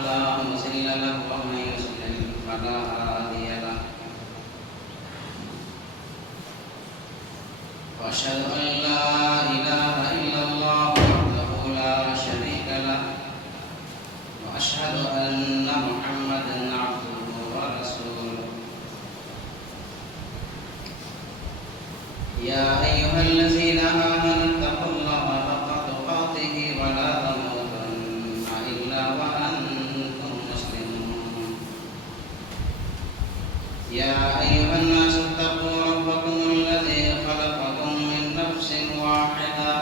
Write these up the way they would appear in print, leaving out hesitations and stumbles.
فلا مضل له ومن يضلل فلا هادي له وأشهد أن لا إله إلا الله وحده لا شريك له وأشهد أن محمدا عبده ورسوله يا أيها الذين آمنوا اتقوا الله حق تقاته ولا تموتن إلا وأنتم مسلمون يا أيها الناس اتقوا ربكم الذي خلقكم من نفس واحدة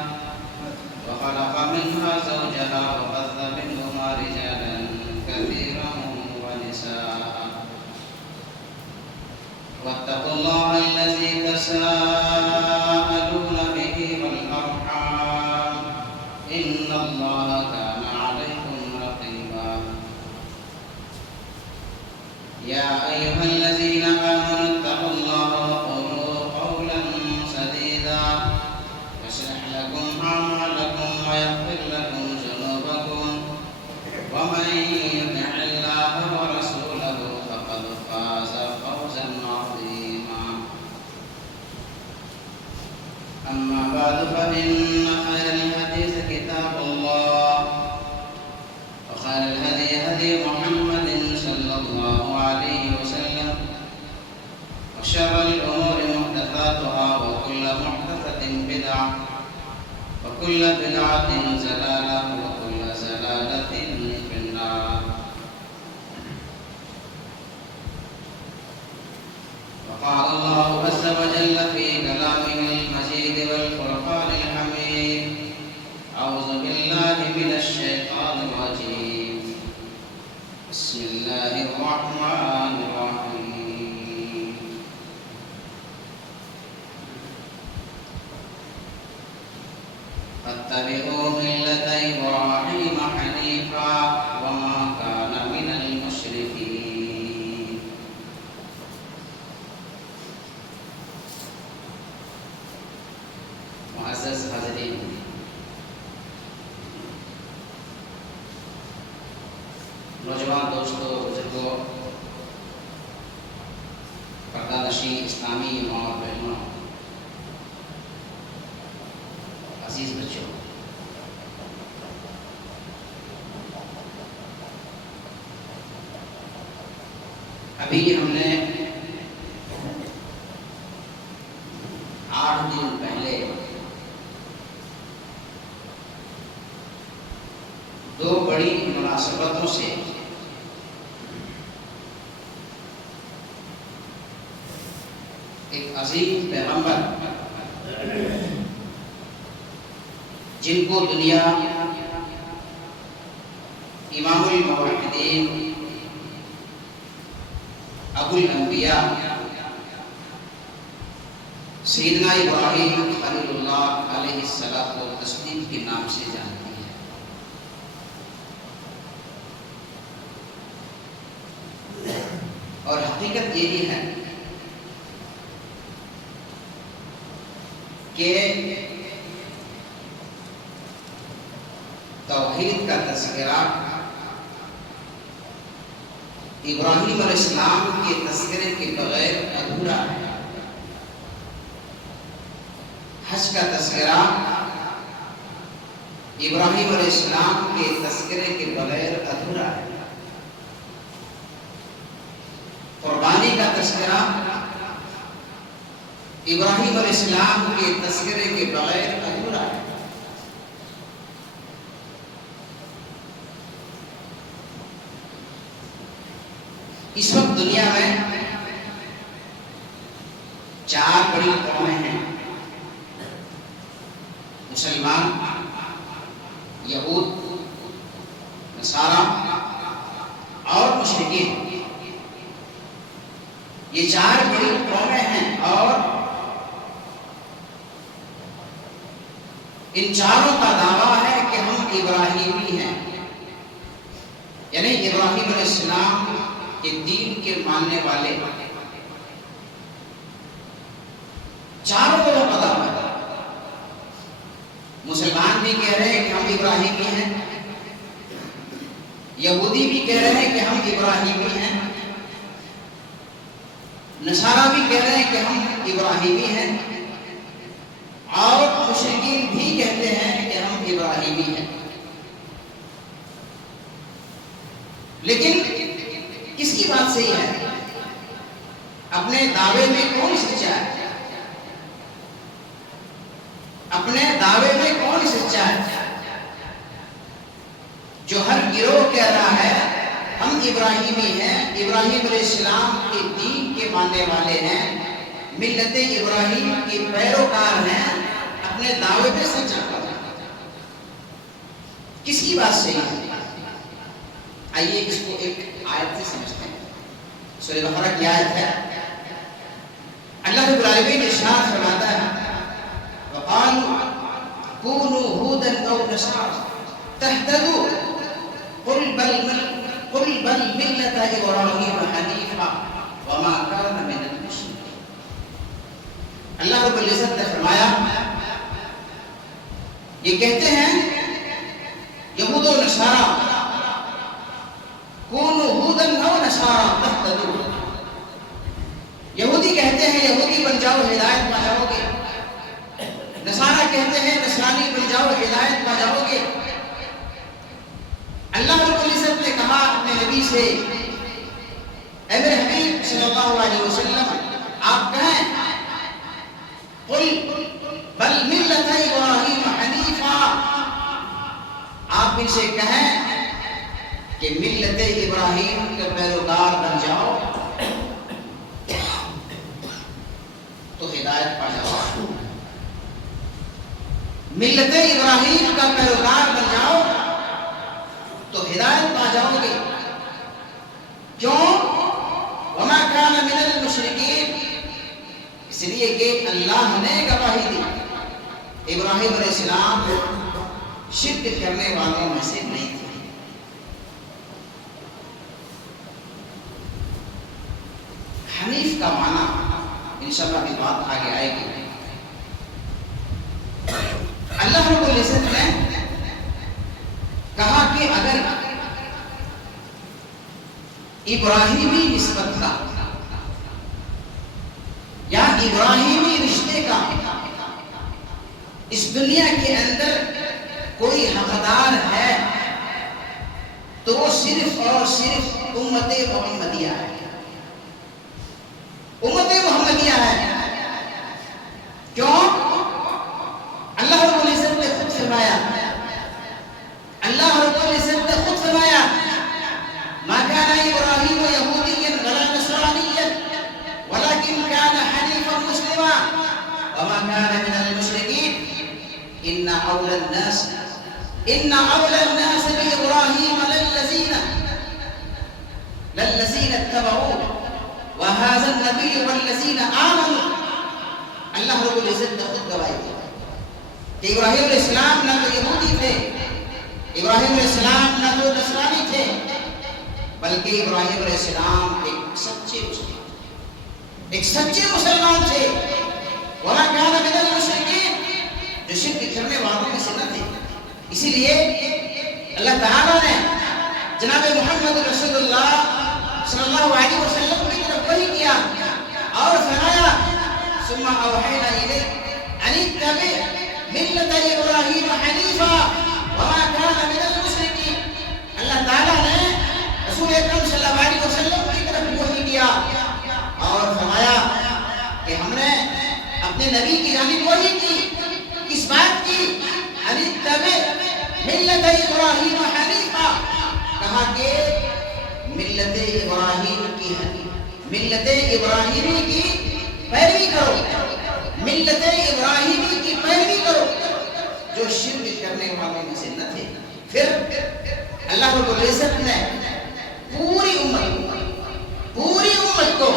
وخلق منها زوجها وبث منهما رجالا كثيرا ونساء واتقوا الله الذي تساءلون به والأرحام إن الله كان عليكم رقيبا يا أيها الذين آمنوا اتقوا الله وقولوا قولا سديدا يصلح لكم أعمالكم ويغفر لكم ذنوبكم ومن يطع الله ورسوله فقد فاز فوزا عظيما أما بعد فإن خير الحديث كتاب الله وخير الهدي هدي محمد صلى الله عليه وسلم وشر الأمور محدثاتها وكل محدثة بدعة وكل بدعة ضلالة وكل ضلالة في النار وقال الله عز وجل في كلامه المجيد والفرقان الحميد أعوذ بالله من الشيطان الرجيم بسم الله الرحمن الرحيم فاتبعوا ملة إبراهيم حنيفا وما كان من المشركين معزز حاضرین، نوجوان دوستوں، بزرگوں، پردہ نشین اسلامی ماں اور بہنوں، عزیز بچوں، ابھی ہم نے 8 دن پہلے 2 بڑی مناسبتوں سے ایک عظیم پیغمبر جن کو دنیا امام الموحدین ابو الانبیاء سیدنا ابراہیم خلیل اللہ علیہ الصلوۃ والتسلیم کے نام سے جانتی ہے۔ اور حقیقت یہ بھی ہے کہ توحید کا تذکرہ ابراہیم علیہ السلام کے تذکرے کے بغیر ادھورا ہے۔ حج کا تذکرہ ابراہیم علیہ السلام کے تذکرے کے بغیر ادھورا ہے۔ قربانی کا تذکرہ ابراہیم علیہ السلام کے تذکرے کے بغیر ادھورا ہے۔ اس وقت دنیا میں 4 بڑی قومیں ہیں: مسلمان، یہود، نصارہ اور مشرکین۔ یہ 4 بڑی قومیں ہیں اور ان چاروں کا دعویٰ ہے کہ ہم ابراہیمی ہیں، یعنی ابراہیم علیہ السلام کے دین کے ماننے والے۔ چاروں کو پتا ہے، مسلمان بھی کہہ رہے ہیں کہ ہم ابراہیمی ہیں، یہودی بھی کہہ رہے ہیں کہ ہم ابراہیمی ہیں، نصارہ بھی کہہ رہے ہیں کہ ہم ابراہیمی ہیں، اور مشرکین بھی کہتے ہیں کہ ہم ابراہیمی ہیں۔ لیکن کس کی بات صحیح ہے؟ اپنے دعوے میں کون سچا ہے؟ اپنے دعوے میں کون سچا ہے؟ جو ہر گروہ کہہ رہا ہے ہم ابراہیمی ہیں، ابراہیم علیہ السلام کے دین کے ماننے والے ہیں، ملت ابراہیم کے پیروکار ہیں، اپنے دعوے میں سچا ہے، کس کی بات صحیح ہے؟ آئیے اس کو ایک آیت سے سمجھتے ہیں۔ سورہ بقرہ کی آیت ہے، اللہ رب العالمین ارشاد فرماتا ہے وَقَالُوا كُونُوا هُودًا أَوْ نَصَارَىٰ تَهْتَدُوا قُلْ بَلْ مِلَّةَ إِبْرَاهِيمَ حَنِيفًا وَمَا كَانَ مِنَ الْمُشْرِكِينَ۔ اللہ رب العزت نے فرمایا یہ کہتے ہیں یہود و نصارہ كُونُوا هُودًا أَوْ نَصَارَىٰ تَهْتَدُوا، یہودی کہتے ہیں یہودی بن جاؤ ہدایت پا جاؤ گے، نصارہ کہتے ہیں نصرانی بن جاؤ ہدایت پا جاؤ گے۔ اللہ رب العزت نے کہا اپنے نبی سے اے میرے حبیب صلی اللہ علیہ وسلم آپ کہیں قل بل ملت ابراہیم حنیفا، آپ ان سے کہیں کہ ملت ابراہیم کے پیروکار بن جاؤ تو ہدایت پا جاؤ، ملت ابراہیم کا پیروکار بن جاؤ تو ہدایت پا جاؤ گے۔ کیوں؟ وَمَا كَانَ مِنَ الْمُشْرِكِينَ، اس لیے کہ اللہ نے گواہی دی ابراہیم علیہ السلام شرک کرنے والوں میں سے نہیں تھے۔ حنیف کا معنی انشاءاللہ بھی بات آگے آئے گی۔ اللہ رب العزت نے کہا کہ اگر ابراہیمی نسبت کا یا ابراہیمی رشتے کا اس دنیا کے اندر کوئی حقدار ہے تو وہ صرف اور صرف امت محمدیہ ہے، امت محمدیہ ہے۔ کیوں؟ اللہ رب العزت نے خود فرمایا، اللہ رب العزت نے خود فرمایا ما كان ابراہیم یہودیا ولا نصرانیا ولكن كان حنیفا مسلما وما كان من المشرکین ان اولى الناس بابراہیم للذین اتبعوه وهذا النبی والذین آمنوا۔ اللہ رب العزت نے خود گواہی دی کہ ابراہیم علیہ السلام نہ تو یہودی تھے، ابراہیم علیہ السلام نہ تو نصرانی تھے، بلکہ ابراہیم علیہ السلام ایک سچے مسلمان تھے۔ وَمَا كَانَ مِنَ الْمُشْرِكِينَ، جو شرک کرنے والوں میں سے نہ تھے۔ اسی لیے اللہ تعالیٰ نے جناب محمد رسول اللہ صلی اللہ علیہ وسلم کی طرف وحی کیا اور فرمایا ثم اوحینا الیک ان اتبع ملت ابراہیم حنیفا وما كان من المشرکین۔ اللہ تعالیٰ نے رسول اکرم صلی اللہ علیہ وسلم کی طرف وحی کیا اور فرمایا کہ ہم نے اپنے نبی کی جانب وحی کی، اس بات کی ان اتبع ملت ابراہیم حنیفا، کہا کہ ملت ابراہیمی کی پیروی کرو، ملت ابراہیمی کی پیروی کرو جو شرک کرنے والوں میں سے نہ تھے۔ پھر اللہ رب العزت نے پوری امت کو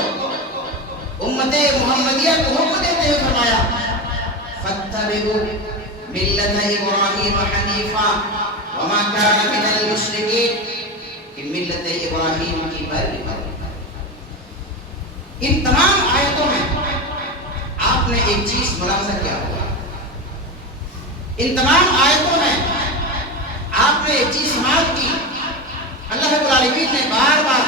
امت محمدیہ کو حکم دیتے ہوئے فرمایا فاتبعوا ملت ابراہیم حنیفا وما كان من المشرکین، کہ ملت ابراہیم کی پیروی کرو۔ ان تمام آیتوں میں آپ نے ایک چیز ملاحظہ کیا ہوگا، ان تمام آیتوں میں آپ نے ایک چیز سماعت کی، اللہ رب العالمین نے بار بار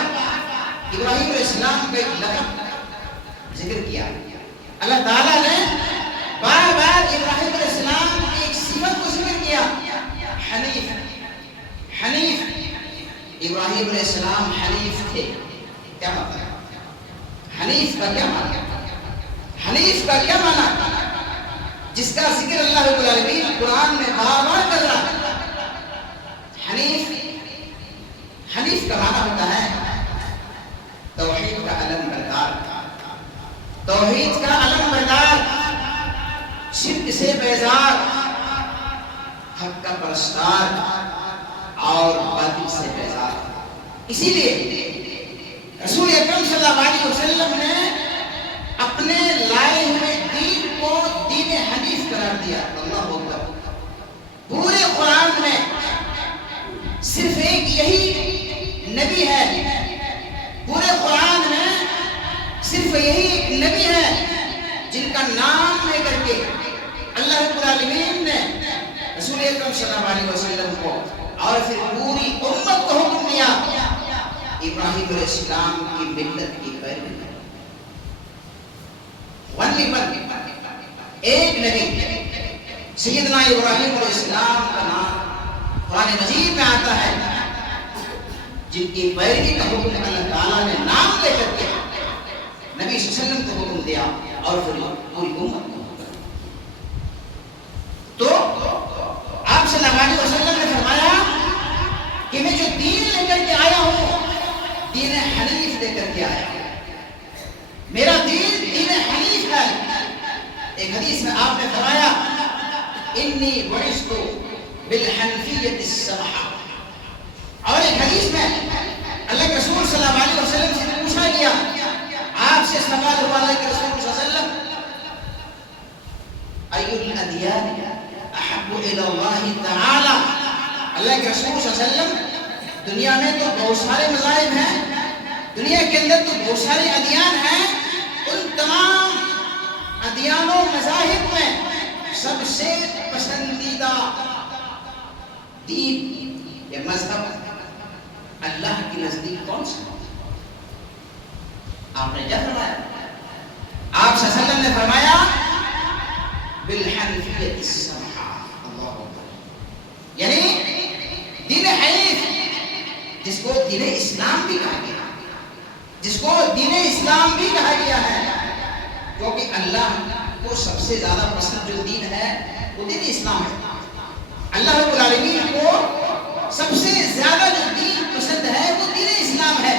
ابراہیم علیہ السلام کا ایک لقب ذکر کیا. اللہ تعالیٰ نے بار بار ابراہیم علیہ السلام کی ایک صفت کو ذکر کیا, حنیف. حنیف, ابراہیم علیہ السلام حنیف تھے. کیا مطلب ہے حنیف کا؟ کیا معنی؟ حنیف کا کیا معنی؟ جس کا ذکر اللہ رب العالمین قرآن میں بار بار کر رہا ہے. حنیف, حنیف کا معنی ہوتا ہے توحید کا علم بردار, توحید کا علم بردار, شرک سے بیزار, حق کا پرستار اور باطل سے بیزار. اسی لیے رسول اکرم صلی اللہ علیہ وسلم نے اپنے لائے ہوئے دین کو دین حنیف قرار دیا. اللہ اکبر. پورے قرآن میں صرف ایک یہی نبی ہے, پورے قرآن میں صرف یہی ایک نبی ہے جن کا نام لے کر کے اللہ رب العالمین نے رسول اکرم صلی اللہ علیہ وسلم کو اور پھر پوری امت کو حکم دیا ابراہیم علیہ السلام کی ملت کی پیروی کرو. ونلی ون, ایک نبی سیدنا ابراہیم علیہ السلام کا نام قرآن مجید میں آتا ہے جن کی پیروی کا حکم اللہ تعالیٰ نے نام لے کر کے نبی صلی اللہ علیہ وسلم کو حکم دیا اور پھر پوری امت کو. تو آپ صلی اللہ علیہ وسلم نے فرمایا کہ میں جو دین لے کر کے آیا ہوں دین حنیف لے کر کے آیا ہوں, میرا دین دین حنیف ہے. ایک حدیث میں آپ نے فرمایا انی بعثت بالحنفیۃ السمحہ, اور ایک حدیث میں اللہ کے رسول صلی اللہ علیہ وسلم سے پوچھا گیا, آپ سے سوال ہوا اللہ کے رسول صلی اللہ علیہ وسلم ای الادیان احب الی اللہ تعالی. اللہ کے رسول صلی اللہ علیہ وسلم دنیا میں تو بہت سارے مذاہب ہیں, دنیا کے اندر تو بہت سارے ادیان ہیں, ان تمام ادیان و مذاہب میں سب سے پسندیدہ دین یا مذہب اللہ کے نزدیک کون سا؟ آپ نے کیا فرمایا؟ آپ صلی اللہ علیہ وسلم نے فرمایا بالحنفیۃ السمحہ. اللہ اکبر. یعنی دین حنیف جس کو دین اسلام بھی کہا گیا, جس کو دین اسلام بھی کہا گیا ہے, کیونکہ اللہ کو سب سے زیادہ پسند جو دین ہے وہ دین اسلام ہے. اللہ رب العالمین کو سب سے زیادہ جو دین پسند ہے وہ دین اسلام ہے.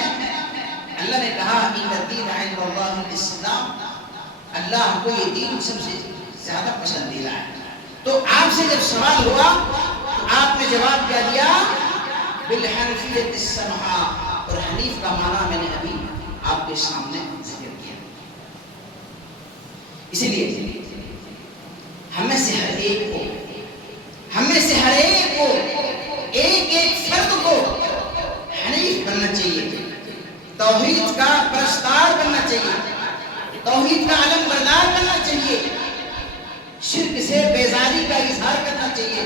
اللہ نے کہا ان الدین عند اللہ الاسلام, اللہ کو یہ دین سب سے زیادہ پسندیدہ ہے. تو آپ سے جب سوال ہوا تو آپ نے جواب کیا دیا بالحنفیۃ السمحہ, اور حنیف کا معنی میں نے ابھی آپ کے سامنے ذکر کیا. اسی لیے ہم میں سے ہر ایک کو, ہم میں سے ہر ایک کو, ایک ایک فرد کو حنیف بننا چاہیے, توحید کا پرستار بننا چاہیے, توحید کا علم بردار بننا چاہیے, شرک سے بیزاری کا اظہار کرنا چاہیے,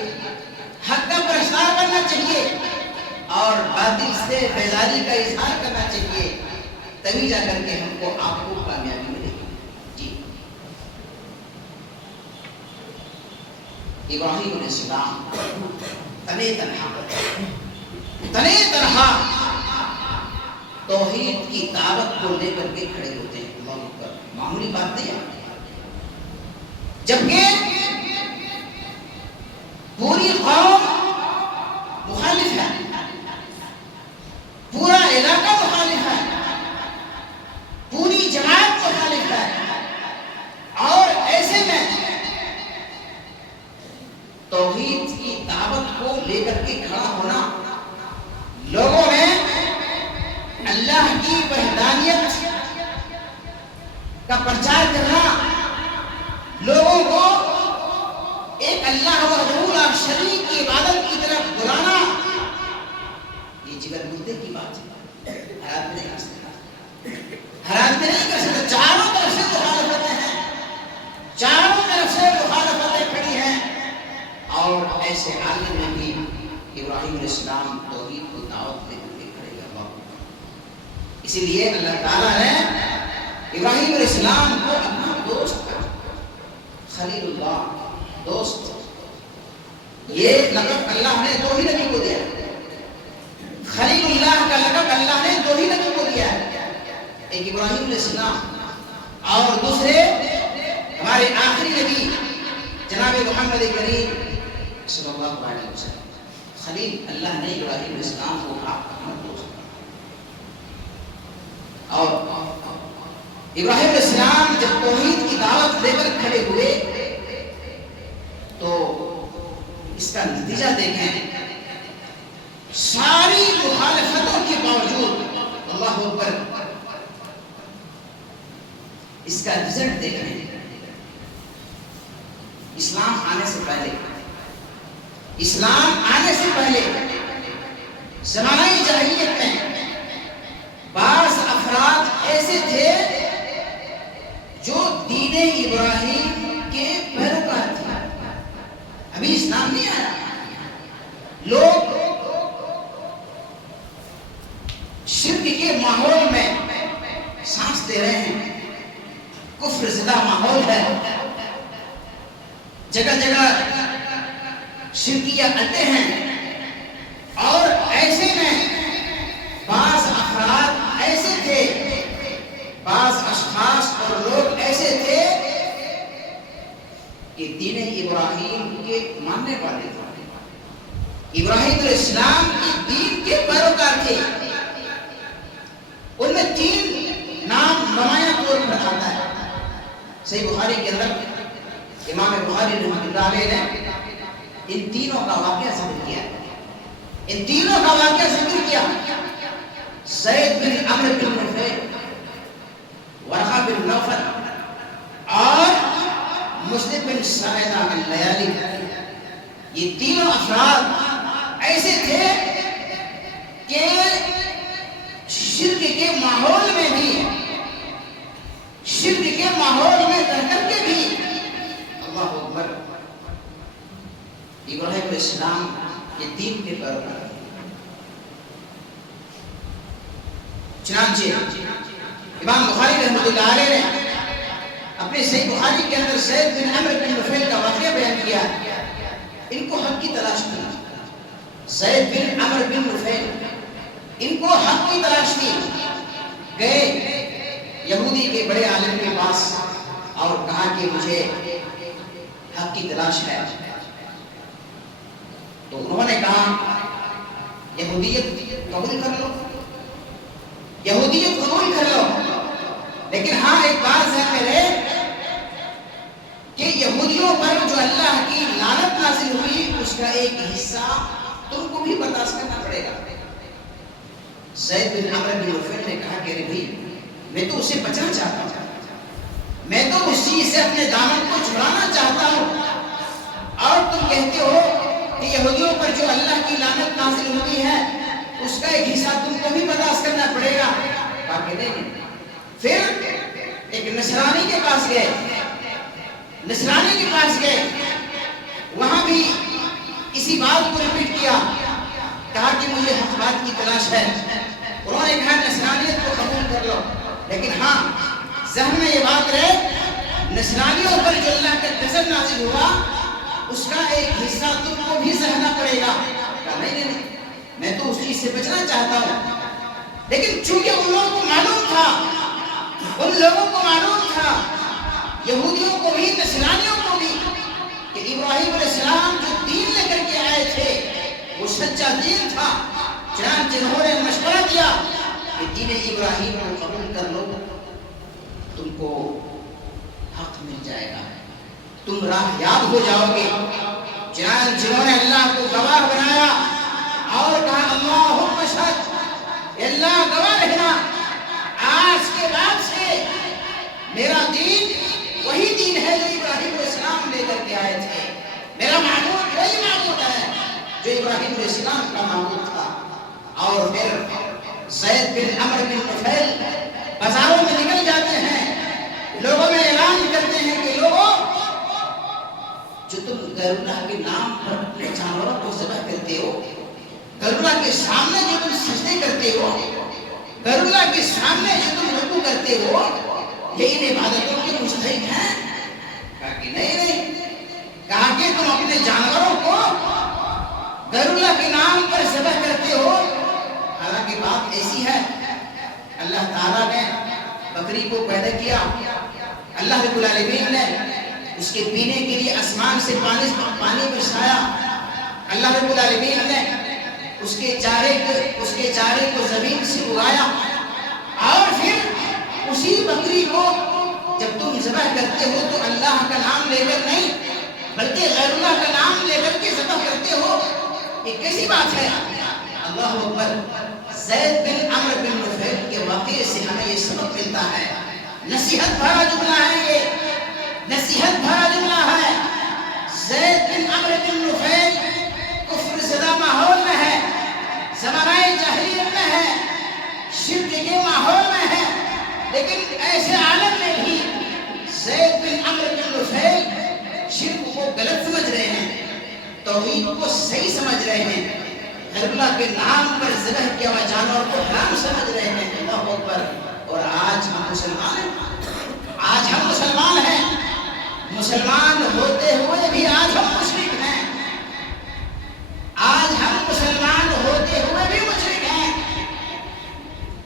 حق کا پرستار بننا چاہیے اور باطل سے بیزاری کا اظہار کرنا چاہیے. تبھی جا کر کے ہم کو آپ کو کامیابی ملے گی. جی ابراہیم علیہ السلام تنے تنہا توحید کی دعوت کو لے کر کے کھڑے ہوتے ہیں. اللہ اکبر. معمولی بات نہیں ہے. جبکہ پوری قوم مخالف ہے, پورا علاقہ مخالف ہے, پوری جماعت مخالف ہے, اور ایسے میں توحید کی دعوت کو لے کر کے کھڑا ہونا, لوگوں میں اللہ کی وحدانیت کا پرچار کرنا, لوگوں کو ایک اللہ وحدہ لا شریک کی عبادت کی طرف بلانا, یہ جگر مردے کی بات ہے. ہر آدمی نہیں کر سکتا, ہر آدمی نہیں کر سکتا. چاروں طرف سے مخالفتیں ہیں, چاروں طرف سے مخالفتیں کھڑی ہیں, اور ایسے عالم میں بھی ابراہیم علیہ السلام توحید کو دعوت دے کر کے اسی لیے اللہ تعالیٰ نے ابراہیم علیہ السلام کو اپنا دوست کہا، خلیل اللہ، دوست۔ یہ لقب اللہ نے دو ہی نبی کو دیا، خلیل اللہ کا لقب اللہ نے دو ہی نبی کو دیا ہے، ایک ابراہیم علیہ السلام اور دوسرے ہمارے آخری نبی جناب محمد کریم صلی اللہ علیہ وسلم۔ خلیل اللہ نے ابراہیم علیہ السلام کو کہا اپنا دوست، اور ابراہیم علیہ السلام جب توحید کی دعوت لے کر کھڑے ہوئے تو اس کا نتیجہ دیکھیں، ساری مخالفتوں کے باوجود، اللہ اکبر، اس کا رزلٹ دیکھیں۔ اسلام آنے سے پہلے، اسلام آنے سے پہلے زمانہ جاہلیت میں بعض افراد ایسے تھے جو دین ابراہیم کے پیروکار تھے، ابھی اسلام نہیں آیا، لوگ شرک کے ماحول میں سانس دے رہے ہیں، کفر زدہ ماحول ہے، جگہ جگہ شرکیہ اڈے ہیں، اور ایسے میں بعض افراد ایسے تھے، بعض اشخاص اور لوگ ایسے تھے کہ دین ابراہیم کے ماننے والے تھے، ابراہیم علیہ السلام کی دین کے پیروکار تھے۔ ان میں تین نام نمایاں طور پر آتا ہے، صحیح بخاری کے اندر امام بخاری رحمۃ اللہ علیہ نے ان تینوں کا واقعہ ذکر کیا، ان تینوں کا واقعہ ذکر کیا، زید بن عمرو بن نفیل، ورقہ بن نوفل اور مسلم بن سعیدہ اللیالی۔ یہ تینوں افراد ایسے تھے کہ شرک کے ماحول میں بھی، شرک کے ماحول میں رہ کر کے بھی، اللہ اکبر، ابراہیم علیہ السلام یہ دین کے پیروکار تھے۔ چنانچہ امام بخاری رحمۃ اللہ علیہ نے اپنے صحیح بخاری کے اندر زید بن عمرو بن نفیل کا واقعہ بیان کیا، ان کو حق کی تلاش تھی، زید بن عمرو بن نفیل، ان کو حق کی تلاش تھی، گئے یہودی کے بڑے عالم کے پاس اور کہا کہ مجھے حق کی تلاش ہے، تو انہوں نے کہا یہودیت قبول کر لو، یہودیت قبول کر لو، لیکن ہاں ایک بات ذہن میں رہے کہ یہودیوں پر جو اللہ کی لعنت نازل ہوئی اس کا ایک حصہ تم کو بھی برداشت کرنا پڑے گا۔ زید بن عمرو بن نفیل نے کہا کہ ارے بھائی، میں تو اسے بچانا چاہتا ہوں، میں تو اس چیز سے اپنے دامن کو چھڑانا چاہتا ہوں، اور تم کہتے ہو کہ یہودیوں پر جو اللہ کی لعنت نازل ہوئی ہے اس کا ایک حصہ تم کو بھی برداشت کرنا پڑے گا۔ کہا کہ نہیں۔ پھر ایک نصرانی کے پاس گئے، نصرانی کے پاس گئے، وہاں بھی اسی بات کو ریپیٹ کیا، کہا کہ مجھے حق بات کی تلاش ہے۔ انہوں نے کہا نصرانیت کو قبول کر لو، لیکن ہاں ذہن میں یہ بات رہے نصرانیوں پر جو اللہ کا غضب نازل ہوا اس کا ایک حصہ تم کو بھی سہنا پڑے گا۔ کہا نہیں، میں تو اس چیز سے بچنا چاہتا ہوں، لیکن چونکہ ان لوگوں کو معلوم تھا، ان لوگوں کو معلوم تھا، یہودیوں کو بھی نصرانیوں کو بھی، کہ ابراہیم علیہ السلام جو دین لے کر کے آئے تھے وہ سچا دین تھا، چنانچہ انہوں نے مشورہ دیا کہ دین ابراہیم کو قبول کر لو، تم کو حق مل جائے گا، تم راہ یاب ہو جاؤ گے۔ چنانچہ جنہوں نے اللہ کو گواہ بنایا اور کہا اللہم اشہد، اللہ گواہ رہنا، آج کے بعد سے میرا دین وہی دین ہے جو ابراہیم علیہ السلام لے کر کے آئے تھے، میرا معبود وہی معبود ہے جو ابراہیم علیہ السلام کا معبود تھا۔ اور پھر زید بن عمرو بن نفیل بازاروں میں نکل جاتے ہیں، لوگوں میں اعلان کرتے ہیں کہ لوگوں، جو تم غیر اللہ کے نام پر اپنے جانوروں کو ذبح کرتے ہو، غیر اللہ کے سامنے جو تم سجدے کرتے ہو، غیر اللہ کے سامنے جو تم رکوع کرتے ہو یہ ان عبادتوں کے مستحق ہیں؟ کہا کہ نہیں. کہا کہ تم اپنے جانوروں کو غیر اللہ کے نام پر ذبح کرتے ہو. حالانکہ بات ایسی ہے اللہ تعالیٰ نے بکری کو پیدا کیا, اللہ رب العالمین نے اس کے پینے کے لیے آسمان سے پانی برسایا, اللہ رب العالمین نے اس کے چارے کو زمین سے اگایا, اور پھر اسی بکری کو جب تم ذبح کرتے ہو تو اللہ کا نام لے کر نہیں بلکہ غیر اللہ کا نام لے کر کے ذبح کرتے ہو. یہ کیسی بات ہے؟ اللہ اکبر. زید بن عمرو بن نفیل کے واقعے سے ہمیں یہ سبق ملتا ہے. نصیحت بھرا جملہ ہے, یہ نصیحت بھرا جملہ ہے. زید بن عمرو بن نفیل کفر زدہ ماحول میں ہے, زمانہ جاہلیت میں ہے, شرک کے ماحول میں ہے, لیکن ایسے عالم میں بھی زید بن عمرو بن نفیل شرک کو غلط سمجھ رہے ہیں, توحید کو صحیح سمجھ رہے ہیں, غیر اللہ کے نام پر ذبح کیا ہوا جانور کو حرام سمجھ رہے ہیں. اللہ اکبر. اور آج ہم مسلمان ہیں, مسلمان ہوتے ہوئے بھی آج ہم مشرک ہیں, آج ہم مسلمان ہوتے ہوئے بھی مشرک ہیں.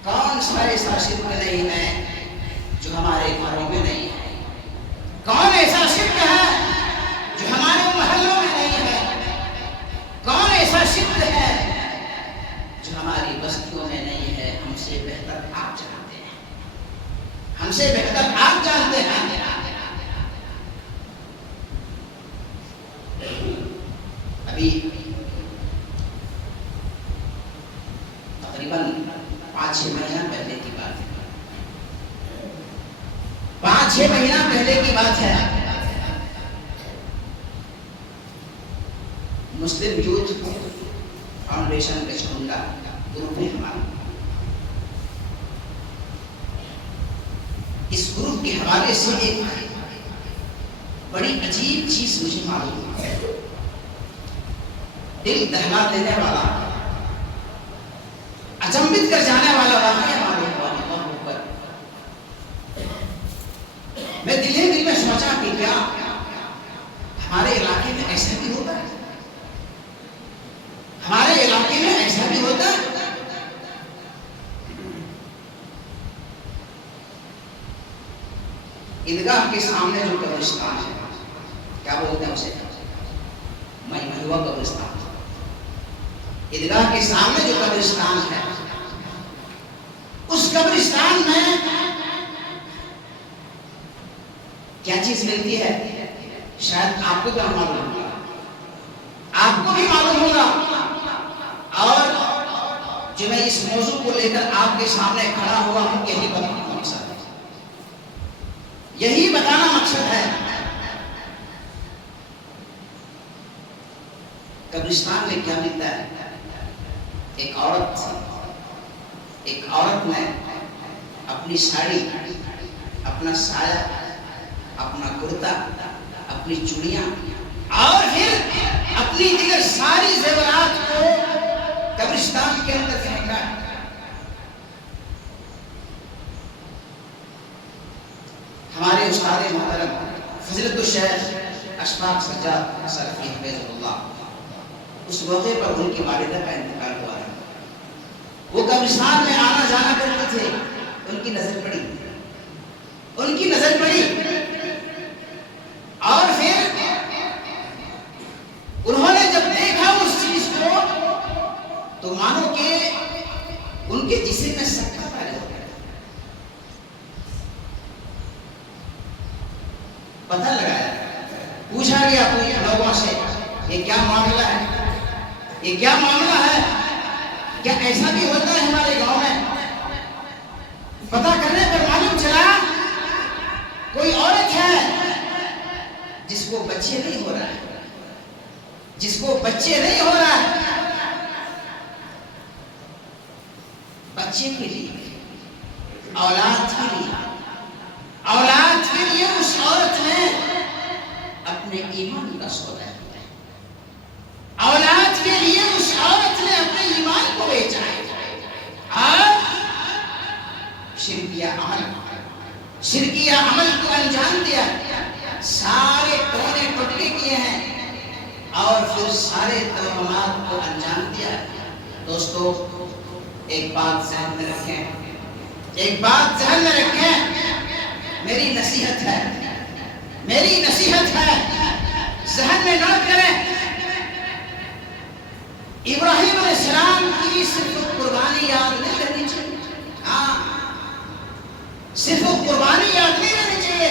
کون سا ایسا شرک نہیں ہے جو ہمارے گھروں میں نہیں ہے؟ کون ایسا شرک ہے جو ہمارے محلوں میں نہیں ہے؟ کون ایسا شرک ہے جو ہماری بستیوں میں نہیں ہے؟ ہم سے بہتر آپ جانتے ہیں, ہم سے بہتر آپ جانتے ہیں. ابھی تقریباً 5-6 مہینہ پہلے کی بات ہے, 5-6 مہینہ پہلے کی بات ہے. مسلم یوتھ فاؤنڈیشن کچکونڈا گروپ ہے ہمارا. اس گروپ کے حوالے سے ایک بڑی عجیب چیز مجھے معلوم ہے, دل دہلا دینے والا, اچنبھت کر جانے والا واقعہ معلوم ہوا. اللہ اکبر. میں دل میں سوچا کہ کیا ہمارے علاقے میں ایسا بھی ہوتا ہے, ہمارے علاقے میں ایسا بھی ہوتا ہے. عیدگاہ کے سامنے جو قبرستان ہے, کیا بولتے ہیں اسے, مہوا قبرستان. عیدگاہ کے سامنے جو قبرستان ہے, اس قبرستان میں کیا چیز ملتی ہے شاید آپ کو کیا معلوم ہوگا, آپ کو بھی معلوم ہوگا. اور جو میں اس موضوع کو لے کر آپ کے سامنے کھڑا ہوا ہوں, یہی بتانا مقصد ہے, یہی بتانا مقصد ہے. قبرستان میں کیا ملتا ہے؟ ایک عورت نے اپنی ساڑی, اپنا سایہ, اپنا کرتا, اپنی چوڑیاں اور پھر اپنی دیگر ساری زیورات کو قبرستان کے اندر پھینکا. ہمارے استاد محترم فضیلت الشیخ اشفاق سجاد سلفی حفظہ اللہ, اس موقع پر ان کی والدہ کا انتقال ہوا ہے. وہ قبرستان میں آنا جانا کرتے تھے, ان کی نظر پڑی اور پھر انہوں نے جب دیکھا اس چیز کو تو مانو کہ ان کے جسم میں سکتا پیدا ہو گیا. پتہ لگایا, پوچھا گیا اپنے لوگوں سے, یہ کیا معاملہ ہے, یہ کیا معاملہ ہے, کیا ایسا بھی ہوتا ہے ہمارے گاؤں میں؟ پتہ کرنے پر معلوم چلا کوئی عورت ہے جس کو بچے نہیں ہو رہا ہے, جس کو بچے نہیں ہو رہا ہے. بچے کے لیے, اولاد کے لیے اس عورت نے اپنے ایمان کا سودا کیا. اولاد کے لیے اس عورت نے اپنے ایمان کو بیچا ہے. اور شرکیہ عمل کو انجام دیا، سارے ٹونے ٹوٹکے کیے ہیں اور پھر سارے توہمات کو انجام دیا۔ دوستو ایک بات ذہن میں رکھیں، ایک بات ذہن میں رکھیں، میری نصیحت ہے، میری نصیحت ہے، ذہن میں نوٹ کریں۔ ابراہیم علیہ السلام کی صرف قربانی یاد نہیں رہنی چاہیے، ہاں صرف قربانی یاد نہیں رہنی چاہیے،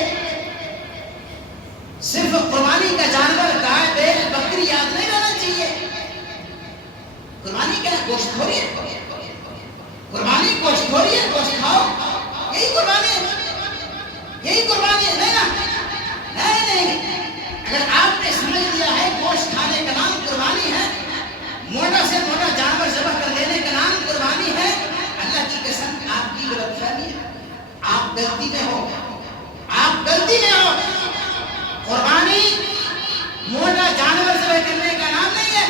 صرف قربانی کا جانور گائے بیل بکری یاد نہیں رہنا چاہیے۔ قربانی کیا ہے؟ گوشت خوری ہے، قربانی گوشت خوری ہے، گوشت کھاؤ، یہی قربانی ہے، یہی قربانی ہے، نہیں نا؟ نہیں، اگر آپ نے سمجھ لیا ہے گوشت کھانے کا نام قربانی ہے، موٹا سے موٹا جانور ذبح کر دینے کا نام قربانی ہے، اللہ کی قسم آپ کی غلط فہمی ہے، آپ غلطی میں ہو، آپ غلطی میں ہو۔ قربانی موٹا جانور ذبح کرنے کا نام نہیں ہے،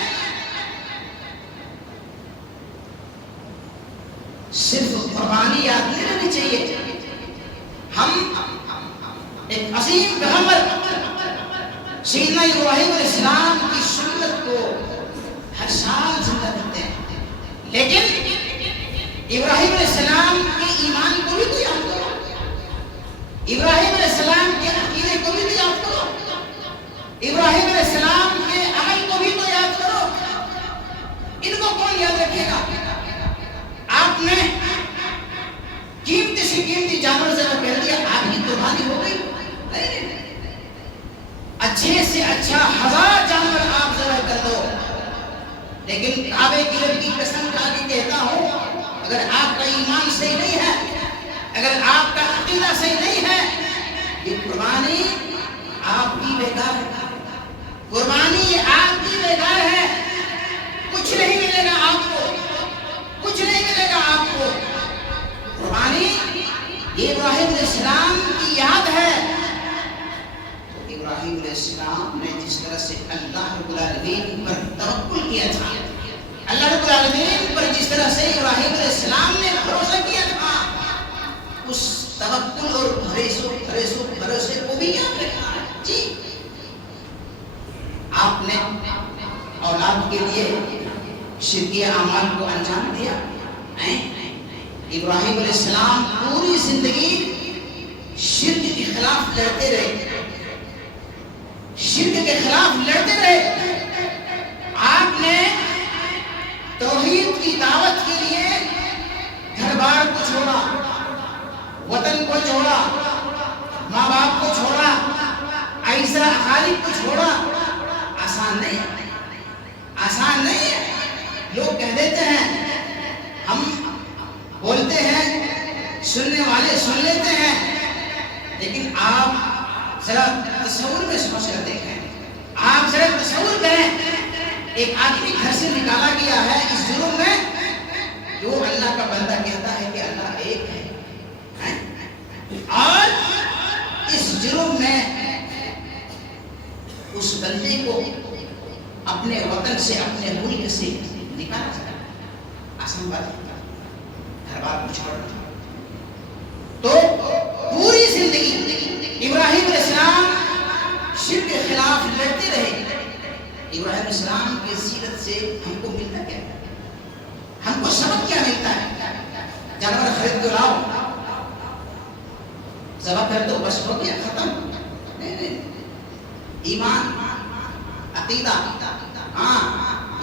صرف قربانی یاد نہیں رہنی چاہیے۔ ہم ایک عظیم پیغمبر سیدنا ابراہیم علیہ السلام کی سنت کو ہر سال زندہ کرتے ہیں، لیکن ابراہیم علیہ السلام کے ایمان کو بھی تو یاد کرو، ابراہیم علیہ السلام کے عقیدے کو بھی تو یاد کرو، ابراہیم علیہ السلام کے عمل کو بھی تو یاد کرو۔ ان کو کون یاد رکھے گا؟ آپ نے قیمتی سے قیمتی جانور ذبح کر دیا، آپ کی قربانی ہو گئی؟ نہیں، اچھے سے اچھا 1000 جانور آپ ذبح کر دو، لیکن کعبے کی رب کی قسم کھا کے کہتا ہوں، اگر آپ کا ایمان صحیح نہیں ہے، اگر آپ کا عقیدہ صحیح نہیں ہے، یہ قربانی آپ کی بیکار ہے، قربانی آپ کی بیکار ہے، کچھ نہیں ملے گا آپ کو، کچھ نہیں ملے گا آپ کو۔ قربانی یہ ابراہیم علیہ السلام کی یاد ہے۔ ابراہیم علیہ السلام نے جس طرح سے اللہ رب العالمین پر توکل کیا تھا، اللہ رب العالمین پر جس طرح سے ابراہیم علیہ السلام نے بھروسہ کیا تھا، اس توکل اور بھروسے کو بھی یاد رکھنا ہے۔ جی آپ نے اولاد کے لیے شرکیہ اعمال کو انجام دیا، ابراہیم علیہ السلام پوری زندگی شرک کے خلاف لڑتے رہے، شرک کے خلاف لڑتے رہے۔ آپ نے توحید کی دعوت کے لیے گھر بار کو چھوڑا، وطن کو چھوڑا، ماں باپ کو چھوڑا، عیسیٰ خالق کو چھوڑا۔ آسان نہیں ہے، آسان نہیں ہے۔ لوگ کہہ دیتے ہیں، ہم بولتے ہیں، سننے والے سن لیتے ہیں، لیکن آپ ذرا تصور میں سوچ کر دیکھیں، آپ ذرا تصور کریں، ایک آدمی گھر سے نکالا گیا ہے اس جرم میں، جو اللہ کا بندہ کہتا ہے کہ اللہ ایک ہے، اور اس جرم میں اس بندے کو اپنے وطن سے، اپنے ملک سے نکالا جائے، آسان بات ہے؟ گھر بار کو چھوڑنا۔ تو پوری زندگی ابراہیم علیہ السلام شرک کے خلاف لڑتے رہے۔ ابراہیم علیہ السلام کی سیرت سے ہم کو ملتا کیا ہے؟ ہم کو سبق کیا ملتا ہے؟ جانور خرید کے لاؤ، ذبح کر دو، بس ہو گیا، ختم؟ نہیں، ایمان عقیدہ، ہاں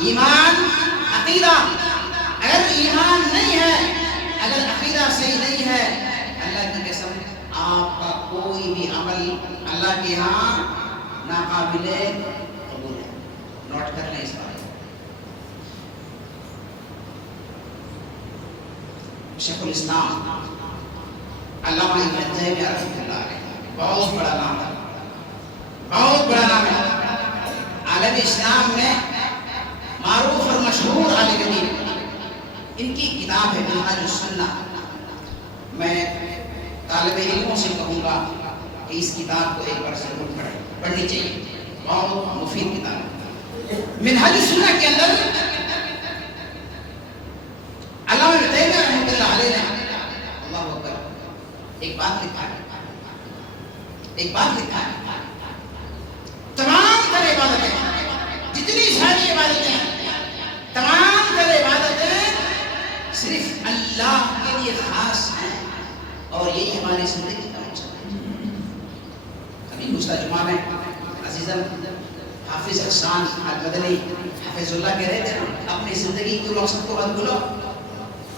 ایمان عقیدہ۔ اگر ایمان نہیں ہے، اگر عقیدہ صحیح نہیں ہے، اللہ کی قسم آپ کا کوئی بھی عمل اللہ کے ہاں ناقابل قبول ہے۔ نوٹ کر لیں اس بات کو۔ شیخ الاسلام علامہ ابن تیمیہ رحمۃ اللہ علیہ، بہت بڑا نام ہے، بہت بڑا نام ہے، عالم اسلام میں معروف اور مشہور عالم دین۔ ان کی کتاب ہے منہاج السنہ۔ میں طالب علموں سے کہوں گا کہ اس کتاب کو ایک بار ضرور پڑھنی چاہیے، بہت مفید کتاب ہے۔ منہاج السنہ کے اندر علامہ ابن تیمیہ رحمۃ اللہ علیہ نے، اللہ اکبر، ایک بات لکھا ہے، تمام تر عبادتیں، جتنی ساری عبادتیں، تمام تر عبادتیں صرف اللہ کے لیے خاص ہیں، اور یہی ہماری زندگی کا مقصد ہے۔ ابھی گزشتہ جمعہ میں عزیزاً حافظ احسان المدنی حافظ اللہ کہہ رہے تھے اپنی زندگی کے مقصد کو مت بھولو،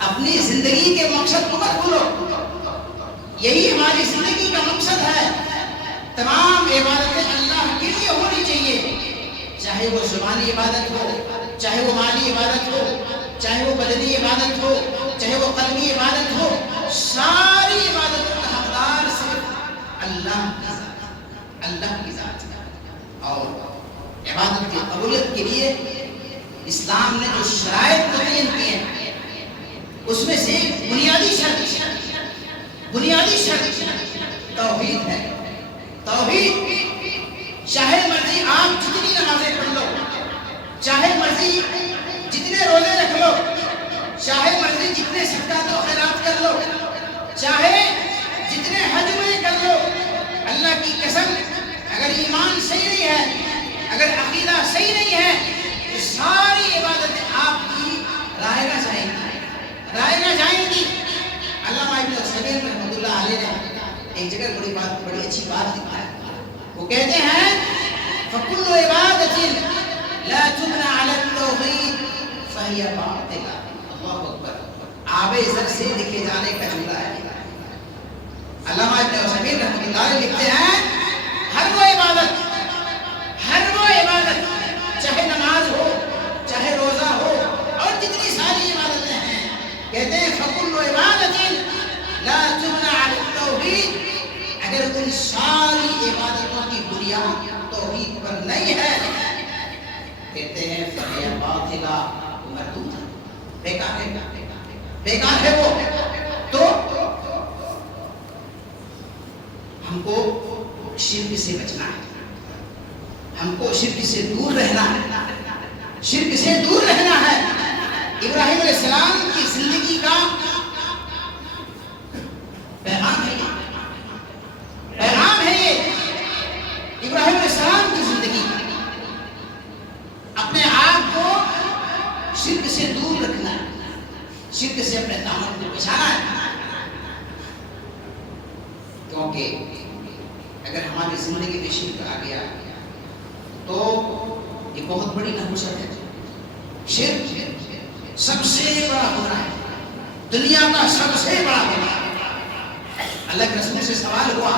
اپنی زندگی کے مقصد کو مت بھولو، یہی ہماری زندگی کا مقصد ہے۔ تمام عبادتیں اللہ کے لیے ہونی چاہیے، چاہے وہ زبانی عبادت ہو، چاہے وہ مالی عبادت ہو، چاہے وہ بدنی عبادت ہو، چاہے وہ قلبی عبادت ہو، ساری عبادتوں کا حقدار صرف اللہ کی ذات ہے، اللہ کی ذات ہے۔ اور عبادت کی قبولیت کے لیے اسلام نے جو شرائط متعین کی ہیں، اس میں سے بنیادی شرط توحید ہے۔ توحید، چاہے مرضی آپ جتنی نمازیں پڑھ لو، چاہے مرضی جتنے روزے رکھ لو، چاہے مرضی جتنے صدقات و خیرات کر لو، چاہے جتنے حج میں کر لو، اللہ کی قسم اگر ایمان صحیح نہیں ہے، اگر عقیدہ صحیح نہیں ہے، تو ساری عبادتیں آپ کی رائے نہ جائیں گی۔ علامہ ابن عثیمین رحمۃ اللہ علیہ نے ایک جگہ بڑی اچھی بات لکھا ہے، وہ کہتے ہیں فَكُلُّ عِبَادَةٍ لَا تُبْنَى عَلَى التَّوْحِيدِ فَهِيَ بَاطِلَةٌ۔ اللہ اکبر، آب زر سے لکھے جانے کا جملہ ہے۔ علامہ ابن عثیمین رحمۃ اللہ علیہ لکھتے ہیں ہر وہ عبادت چاہے نماز ہو، چاہے روزہ ہو، اور جتنی ساری عبادتیں ہیں، کہتے ہیں فَكُلُّ عِبَادَةٍ لَا تُبْنَى عَلَى التَّوْحِيدِ، اگر ان ساری عبادتوں کی بنیاد توحید پر نہیں ہے، کہتے ہیں فَهِيَ بَاطِلَةٌ، مردود ہے، بیکار ہے وہ۔ تو ہم کو شرک سے بچنا ہے، ہم کو شرک سے دور رہنا ہے، شرک سے دور رہنا ہے۔ ابراہیم علیہ السلام کی زندگی کا پیغام ہے یہ، ابراہیم علیہ السلام کی زندگی اپنے آپ کو شرک سے دور رکھنا ہے، شرک سے اپنے دامن کو بچانا ہے، کیونکہ اگر ہماری زندگی میں شرک آ گیا تو یہ بہت بڑی نحوست ہے۔ شرک سب سے بڑا گناہ ہے، دنیا کا سب سے بڑا گناہ ہے۔ اللہ کے رسول سے سوال ہوا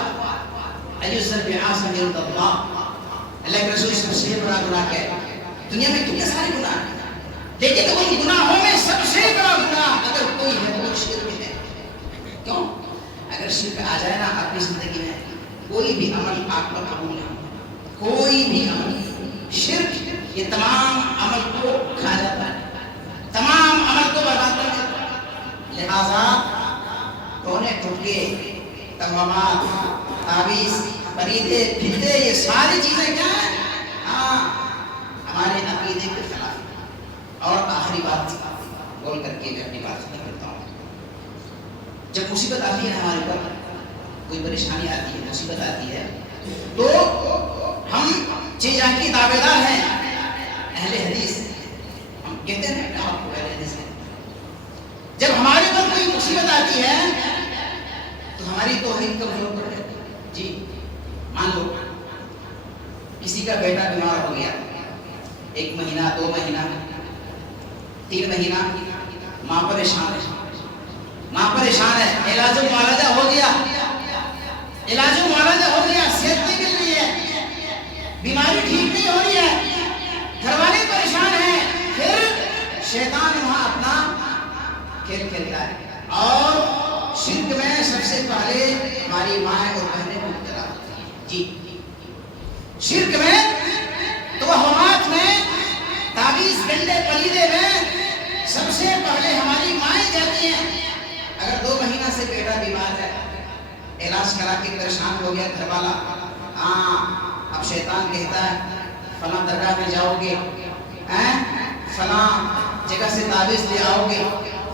ایُّ الذنب اعظم عند اللہ، اللہ کے رسول سب سے بڑا گناہ کیا ہے؟ دنیا میں کتنے سارے گناہ ہیں، لیکن ان گناہوں میں سب سے بڑا گناہ اگر کوئی ہے وہ شرک ہے۔ کیوں؟ اگر شرک آ جائے نا اپنی زندگی میں، کوئی بھی عمل آپ پر قبول نہیں، کوئی بھی عمل، شرک یہ تمام عمل کو کھا جاتا ہے، تمام عمل کو برباد کر دیتا ہے۔ لہذا ٹونے ٹوٹکے، توہمات، تعویذ، پریدے پھندے، یہ ساری چیزیں کیا ہیں؟ ہمارے عقیدے کے خلاف۔ اور آخری بات بول کر کے میں اپنی بات ختم کرتا ہوں۔ جب مصیبت آتی ہے ہمارے اوپر، کوئی پریشانی آتی ہے، مصیبت آتی ہے، تو ہم جان کی دعوے دار ہیں، اہل حدیث، ہم کہتے ہیں کہ آپ کو اہل حدیث ہیں۔ جب ہمارے اوپر کوئی مصیبت آتی ہے تو ہماری توحید کمزور پڑ جاتی ہے۔ جی مان لو کسی کا بیٹا بیمار ہو گیا، 1 مہینہ، 2 مہینہ، 3 مہینہ، ماں پریشان ہے، علاج و معالجہ ہو گیا، صحت نہیں مل رہی ہے، بیماری ٹھیک نہیں ہو رہی ہے، گھر والے پریشان ہیں، پھر شیطان وہاں اپنا کھیل کھیلتا ہے، اور شرک میں سب سے پہلے ہماری مائیں اور بہنیں مبتلا ہوتی ہیں۔ جی شرک میں، توہمات میں، تعویذ گنڈے پلیدے میں سب سے پہلے ہماری مائیں جاتی ہیں۔ اگر 2 مہینہ سے بیٹا بیمار ہے، علاج کرا کے پریشان ہو گیا گھر والا، اب شیطان کہتا ہے فلاں درگاہ میں جاؤ گے، فلاں جگہ سے تعویذ لے آؤ گے،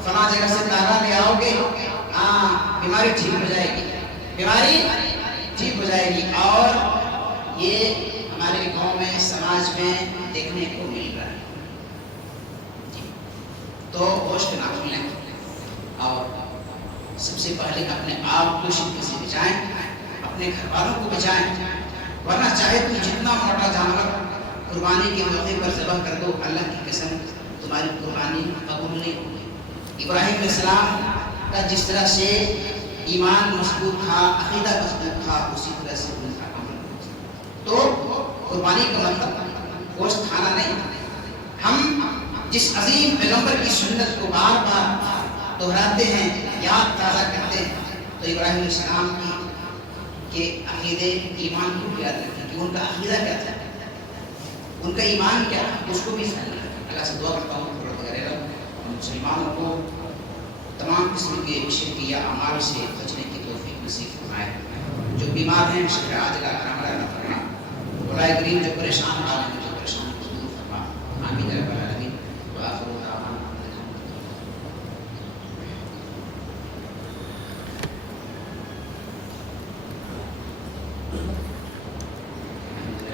فلاں جگہ سے تارا لے آؤ گے، بیماری ٹھیک ہو جائے گی، بیماری ٹھیک ہو جائے گی. اور یہ ہمارے گاؤں میں سماج میں دیکھنے کو مل رہا ہے. تو گوشت نہ کھلیں اور سب سے پہلے اپنے آپ کو شرک سے بچائیں, اپنے گھر والوں کو بچائیں. ورنہ چاہے تم جتنا موٹا جانور قربانی کے موقع پر ذبح کر دو, اللہ کی قسم تمہاری قربانی قبول نہیں ہوگی. ابراہیم علیہ السلام کا جس طرح سے ایمان مضبوط تھا, عقیدہ مضبوط تھا, اسی طرح سے ان کا عمل. تو قربانی کا مطلب گوشت کھانا نہیں. ہم جس عظیم پیغمبر کی سنت کو بار بار دہراتے ہیں, یاد تازہ کرتے ہیں, تو ابراہیم علیہ السلام کے عقیدے ایمان کو یاد رکھیں کہ ان کا عقیدہ کیا تھا, ان کا ایمان کیا, اس کو بھی سمجھنا. اللہ سے دعا کرتا ہوں مسلمانوں کو تمام قسم کے شرکیہ اعمال سے بچنے کی توفیق نصیب فرمائے. جو بیمار ہیں شفا عاجلہ عطا فرمائے. مولا کریم جو پریشان حال ہیں